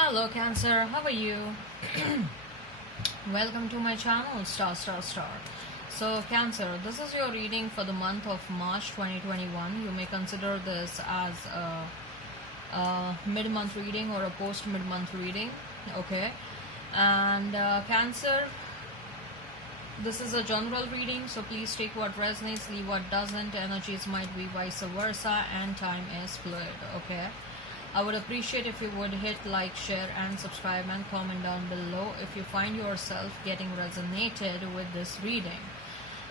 Hello Cancer, how are you? Welcome to my channel Star Star Star. So Cancer, this is your reading for the month of March 2021. You may consider this as a mid-month reading or a post-mid-month reading. Okay, and Cancer, this is a general reading, so please take what resonates, leave what doesn't. Energies might be vice versa, and time is fluid. Okay, I would appreciate if you would hit like, share and subscribe and comment down below if you find yourself getting resonated with this reading.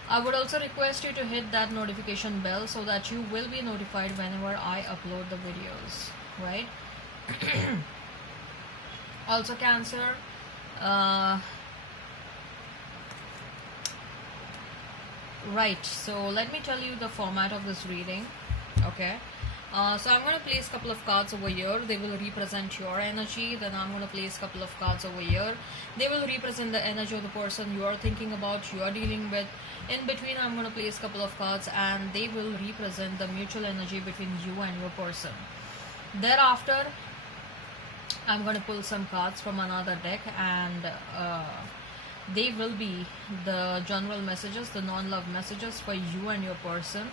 I would also request you to hit that notification bell so that you will be notified whenever I upload the videos, right? Also Cancer, right, so let me tell you the format of this reading. Okay, so I'm going to place a couple of cards over here. They will represent your energy. Then I'm going to place a couple of cards over here. They will represent the energy of the person you are thinking about, you are dealing with. In between, I'm going to place a couple of cards and they will represent the mutual energy between you and your person. Thereafter, I'm going to pull some cards from another deck and they will be the general messages, the non-love messages for you and your person.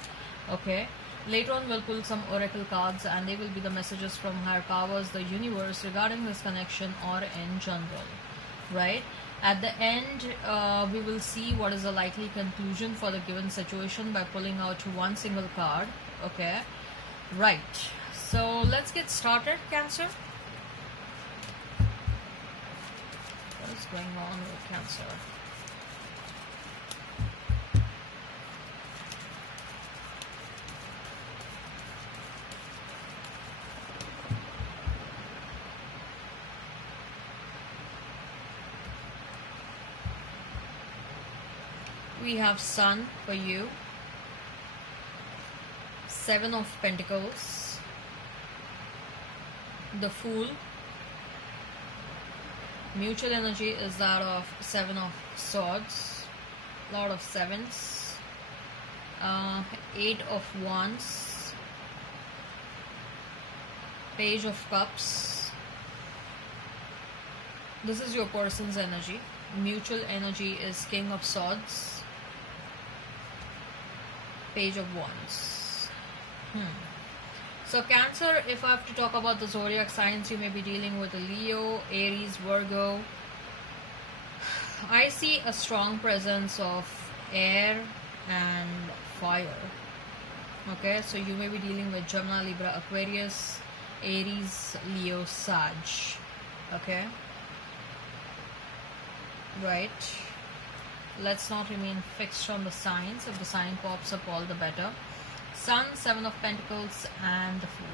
Okay, later on we'll pull some oracle cards and they will be the messages from higher powers, the universe, regarding this connection or in general, right? At the end, we will see what is the likely conclusion for the given situation by pulling out one single card. Okay, right, so let's get started, Cancer. What is going on with Cancer? We have Sun for you, Seven of Pentacles, the Fool. Mutual energy is that of Seven of Swords, lot of sevens, Eight of Wands, Page of Cups. This is your person's energy. Mutual energy is King of Swords, Page of Wands. So Cancer, if I have to talk about the zodiac signs, you may be dealing with a Leo, Aries, Virgo. I see a strong presence of air and fire. Okay, so you may be dealing with Gemini, Libra, Aquarius, Aries, Leo, Sag. Okay, right, let's not remain fixed on the signs. If the sign pops up, all the better. Sun, Seven of Pentacles and the Fool.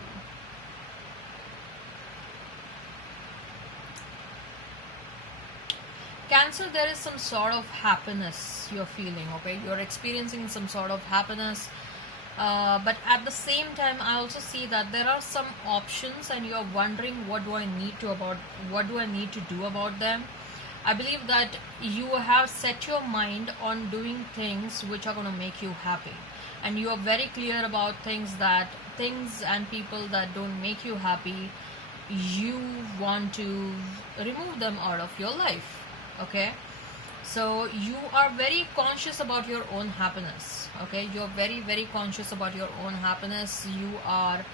Cancer, there is some sort of happiness you're feeling. Okay, you're experiencing some sort of happiness, but at the same time I also see that there are some options and you're wondering what do I need to do about them. I believe that you have set your mind on doing things which are going to make you happy, and you are very clear about things and people that don't make you happy. You want to remove them out of your life. Okay, so you are very conscious about your own happiness. Okay, you're very, very conscious about your own happiness. You are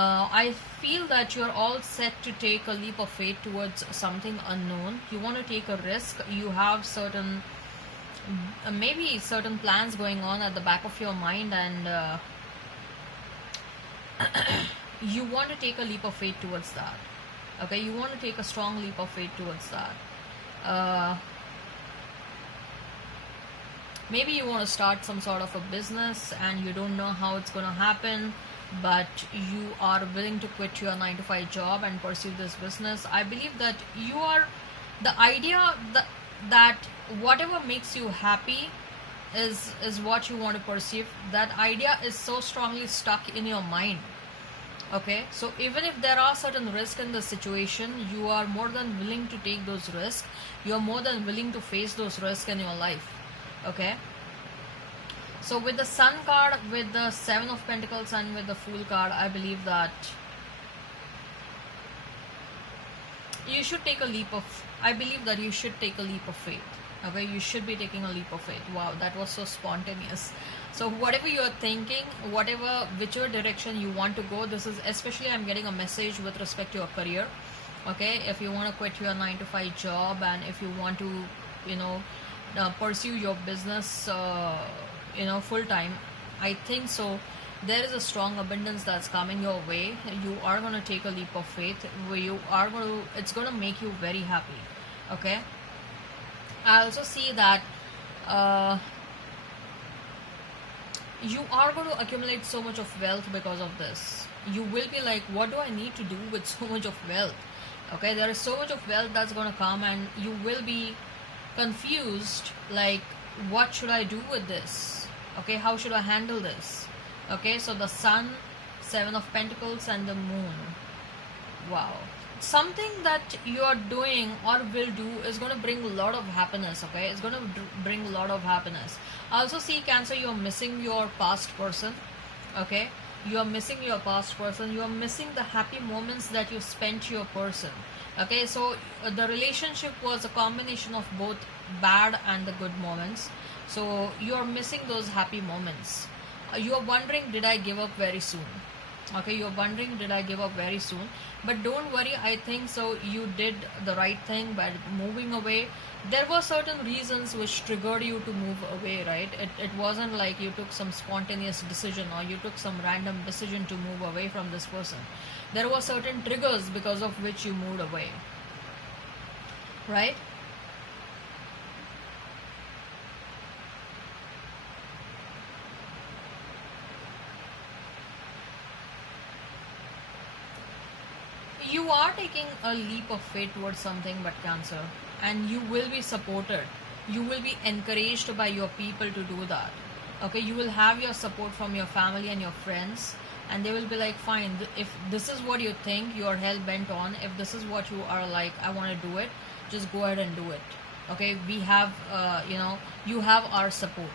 I feel that you're all set to take a leap of faith towards something unknown. You want to take a risk. You have certain maybe certain plans going on at the back of your mind, and you want to take a leap of faith towards that. Okay, you want to take a strong leap of faith towards that. Maybe you want to start some sort of a business and you don't know how it's going to happen, but you are willing to quit your 9-to-5 job and pursue this business. I believe that you are the idea that whatever makes you happy is what you want to pursue. That idea is so strongly stuck in your mind. Okay, so even if there are certain risks in the situation, you are more than willing to take those risks. You are more than willing to face those risks in your life. Okay, so with the Sun card, with the Seven of Pentacles and with the Fool card, I believe that you should take a leap of, I believe that you should take a leap of faith. Okay, you should be taking a leap of faith. Wow, that was so spontaneous. So whatever you're thinking, whatever whichever direction you want to go, this is especially, I'm getting a message with respect to your career. Okay, if you want to quit your 9 to 5 job, and if you want to, you know, pursue your business, full time, I think so there is a strong abundance that's coming your way. You are going to take a leap of faith where you are going to, it's going to make you very happy. Okay, I also see that you are going to accumulate so much of wealth because of this. You will be like, what do I need to do with so much of wealth? Okay, there is so much of wealth that's going to come, and you will be confused, like, what should I do with this? Okay, how should I handle this? Okay, so the sun, 7 of Pentacles, and the moon. Wow, something that you are doing or will do is going to bring a lot of happiness. Okay, it's going to bring a lot of happiness. I also see, Cancer, you're missing your past person. Okay, you are missing your past person. You are missing the happy moments that you spent your person. Okay, so the relationship was a combination of both bad and the good moments. So you are missing those happy moments. You are wondering, did I give up very soon? Okay, you're wondering, did I give up very soon? But don't worry, I think so you did the right thing by moving away. There were certain reasons which triggered you to move away, right? It wasn't like you took some spontaneous decision or you took some random decision to move away from this person. There were certain triggers because of which you moved away, right? You are taking a leap of faith towards something, but Cancer, and you will be supported. You will be encouraged by your people to do that. Okay, you will have your support from your family and your friends, and they will be like, fine, if this is what you think you are hell bent on, if this is what you are like, I want to do it, just go ahead and do it. Okay, we have, you have our support.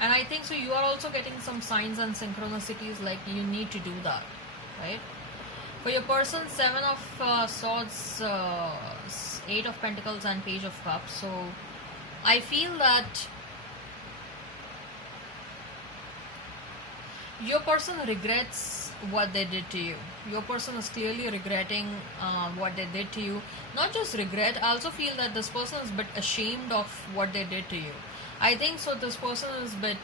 And I think so you are also getting some signs and synchronicities like you need to do that, right? For your person, 7 of Swords, 8 of Pentacles, and Page of Cups. So I feel that your person regrets what they did to you. Your person is clearly regretting what they did to you. Not just regret, I also feel that this person is a bit ashamed of what they did to you. I think so this person is a bit,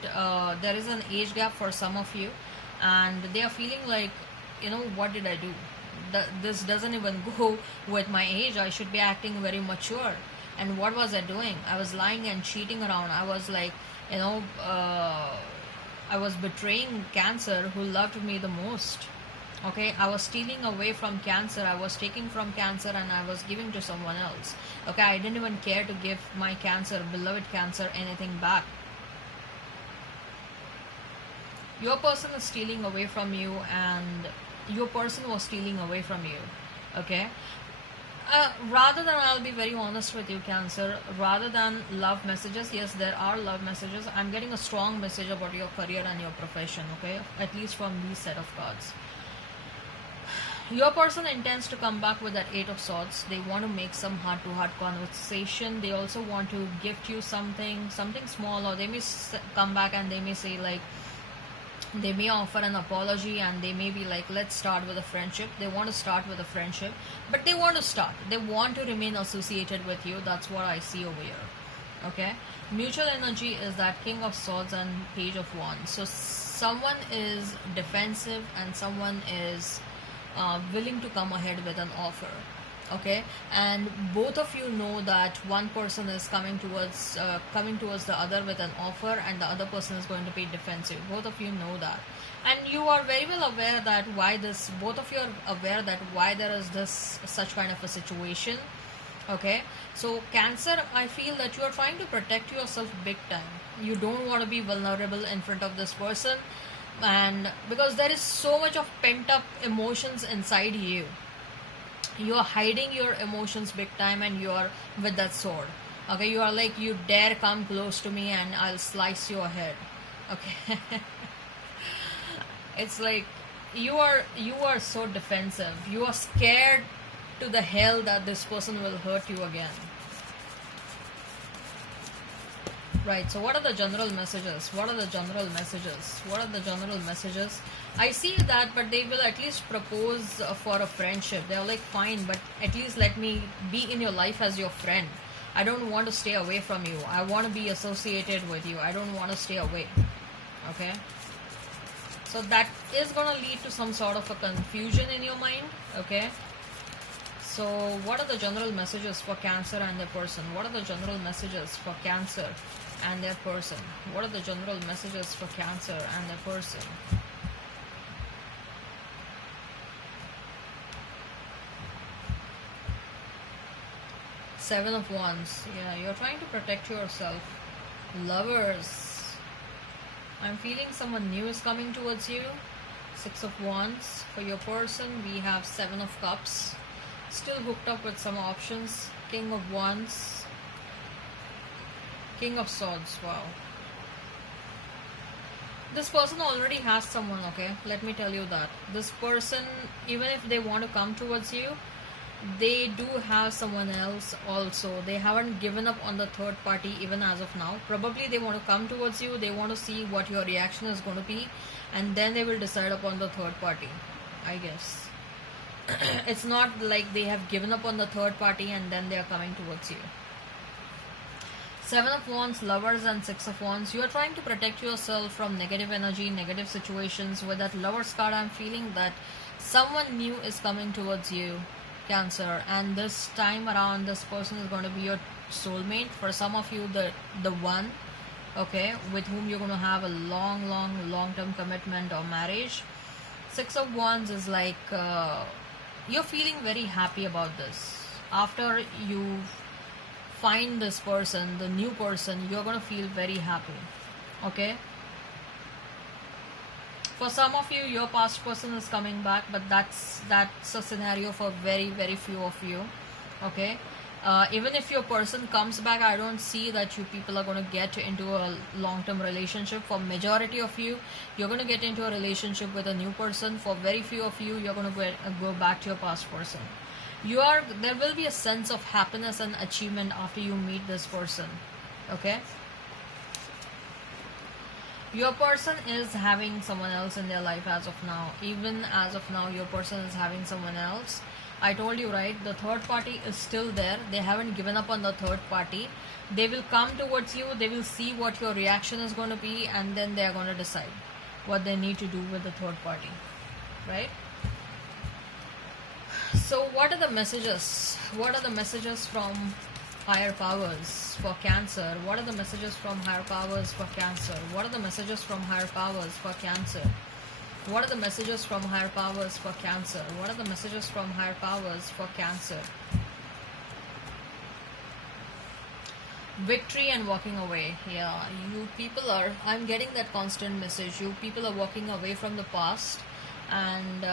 there is an age gap for some of you, and they are feeling like, what did I do? This doesn't even go with my age. I should be acting very mature. And what was I doing? I was lying and cheating around. I was like, I was betraying Cancer, who loved me the most. Okay, I was stealing away from Cancer. I was taking from Cancer and I was giving to someone else. Okay, I didn't even care to give my Cancer, beloved Cancer, anything back. Your person is stealing away from you, and your person was stealing away from you. Okay, rather than, I'll be very honest with you, Cancer, rather than love messages, yes, there are love messages. I'm getting a strong message about your career and your profession. Okay, at least from these set of cards. Your person intends to come back with that 8 of Swords. They want to make some heart-to-heart conversation. They also want to gift you something small, or they may come back and they may say, like, they may offer an apology, and they may be like, let's start with a friendship. They want to start with a friendship, but they want to start. They want to remain associated with you. That's what I see over here. Okay, mutual energy is that King of Swords and Page of Wands. So someone is defensive and someone is willing to come ahead with an offer. Okay, and both of you know that one person is coming towards the other with an offer, and the other person is going to be defensive. Both of you know that, and you are very well aware that both of you are aware that why there is this such kind of a situation. Okay, so Cancer, I feel that you are trying to protect yourself big time. You don't want to be vulnerable in front of this person, and because there is so much of pent up emotions inside you, you are hiding your emotions big time, and you are with that sword. Okay, you are like, you dare come close to me and I'll slice your head. Okay. It's like you are so defensive. You are scared to the hell that this person will hurt you again. Right, so what are the general messages? What are the general messages? What are the general messages? I see that, but they will at least propose for a friendship. They're like, fine, but at least let me be in your life as your friend. I don't want to stay away from you. I want to be associated with you. I don't want to stay away. Okay? So that is going to lead to some sort of a confusion in your mind. Okay? So what are the general messages for Cancer and their person? What are the general messages for Cancer and their person? What are the general messages for Cancer and their person? Seven of Wands. Yeah, you're trying to protect yourself. Lovers. I'm feeling someone new is coming towards you. Six of Wands. For your person, we have Seven of Cups. Still hooked up with some options. King of Wands. King of Swords. Wow. This person already has someone, okay? Let me tell you that. This person, even if they want to come towards you, they do have someone else also. They haven't given up on the third party even as of now. Probably they want to come towards you. They want to see what your reaction is going to be. And then they will decide upon the third party, I guess. It's not like they have given up on the third party and then they are coming towards you. Seven of Wands, Lovers and Six of Wands. You are trying to protect yourself from negative energy, negative situations. With that Lovers card, I'm feeling that someone new is coming towards you, Cancer. And this time around, this person is going to be your soulmate. For some of you, the one, okay, with whom you're going to have a long-term commitment or marriage. Six of Wands is like... you're feeling very happy about this. After you find this person, the new person, you're going to feel very happy. Okay? For some of you, your past person is coming back, but that's a scenario for very few of you. Okay? Even if your person comes back, I don't see that you people are going to get into a long-term relationship. For majority of you, you're going to get into a relationship with a new person. For very few of you, you're going to go back to your past person. There will be a sense of happiness and achievement after you meet this person. Okay? Your person is having someone else in their life as of now. Even as of now, your person is having someone else. I told you, right? The third party is still there. They haven't given up on the third party. They will come towards you. They will see what your reaction is going to be, and then they are going to decide what they need to do with the third party. Right? So what are the messages? What are the messages from higher powers for Cancer? What are the messages from higher powers for Cancer? What are the messages from higher powers for Cancer? What are the messages from higher powers for Cancer? What are the messages from higher powers for Cancer? Victory and walking away. Yeah, you people are, I'm getting that constant message. You people are walking away from the past, and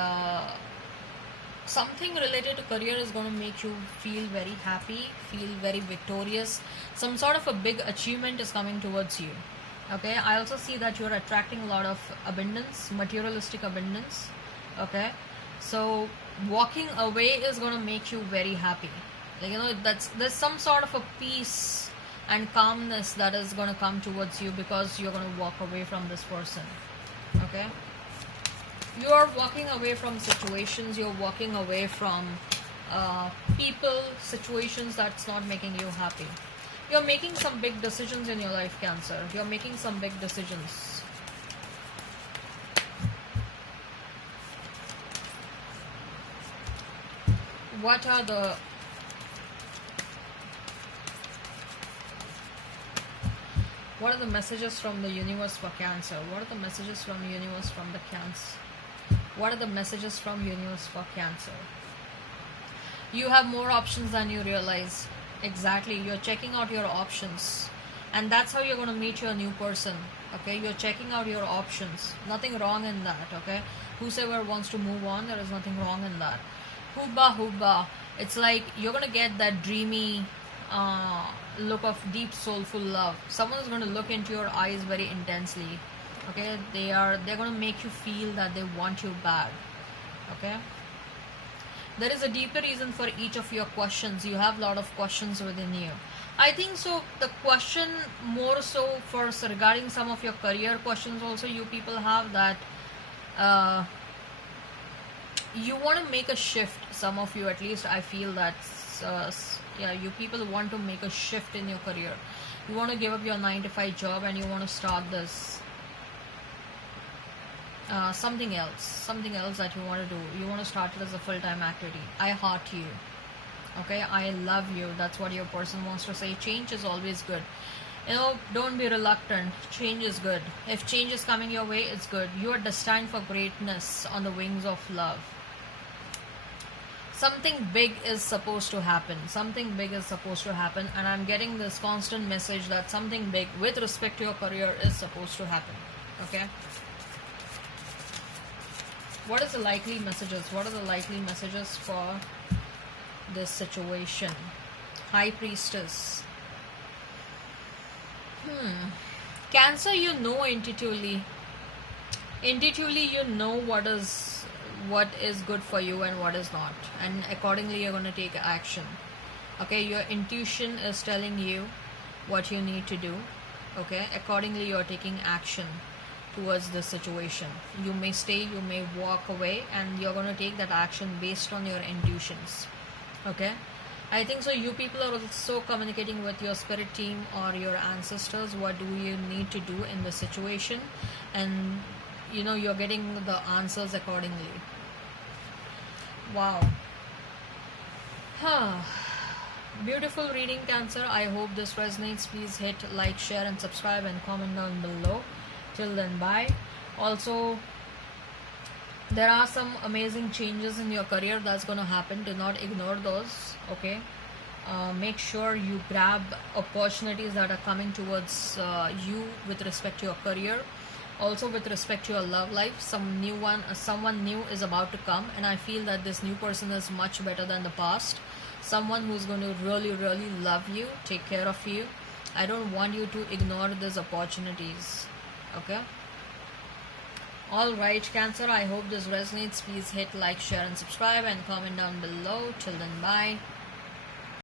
something related to career is going to make you feel very happy, feel very victorious. Some sort of a big achievement is coming towards you. Okay, I also see that you're attracting a lot of abundance, materialistic abundance. Okay, so walking away is going to make you very happy. Like, there's some sort of a peace and calmness that is going to come towards you because you're going to walk away from this person. Okay, you are walking away from situations, you're walking away from people, situations that's not making you happy. You're making some big decisions in your life, Cancer. You're making some big decisions. What are the messages from the universe for Cancer? What are the messages from the universe from the Cancer? What are the messages from universe for Cancer? You have more options than you realize. Exactly, you're checking out your options, and that's how you're going to meet your new person. Okay, you're checking out your options. Nothing wrong in that. Okay, whosoever wants to move on, there is nothing wrong in that. Hubba, it's like you're going to get that dreamy look of deep soulful love. Someone is going to look into your eyes very intensely. Okay, they're going to make you feel that they want you bad. Okay, There is a deeper reason for each of your questions. You have a lot of questions within you. I think so. The question more so for regarding some of your career questions also you people have that you want to make a shift. Some of you, at least, I feel that yeah, you people want to make a shift in your career. You want to give up your 9 to 5 job and you want to start this something else that you want to do. You want to start it as a full-time activity. I heart you. Okay, I love you. That's what your person wants to say. Change is always good. You know, don't be reluctant. Change is good. If change is coming your way, it's good. You are destined for greatness on the wings of love. Something big is supposed to happen. Something big is supposed to happen. And I'm getting this constant message that something big with respect to your career is supposed to happen. Okay? What is the likely messages? What are the likely messages for this situation? High Priestess. Cancer, you know intuitively. Intuitively, you know what is good for you and what is not, and accordingly you're going to take action. Okay, your intuition is telling you what you need to do. Okay, accordingly you're taking action towards this situation. You may stay, you may walk away, and you're going to take that action based on your intuitions. Okay, I think so. You people are also communicating with your spirit team or your ancestors. What do you need to do in the situation? And you know, you're getting the answers accordingly. Wow. Beautiful reading, Cancer. I hope this resonates. Please hit like, share and subscribe and comment down below. Till then, bye. Also, there are some amazing changes in your career that's going to happen. Do not ignore those. Okay, make sure you grab opportunities that are coming towards you with respect to your career. Also with respect to your love life, someone new is about to come, and I feel that this new person is much better than the past. Someone who's going to really love you, take care of you. I don't want you to ignore these opportunities. Okay, all right, Cancer, I hope this resonates. Please hit like, share and subscribe and comment down below. Till then, bye.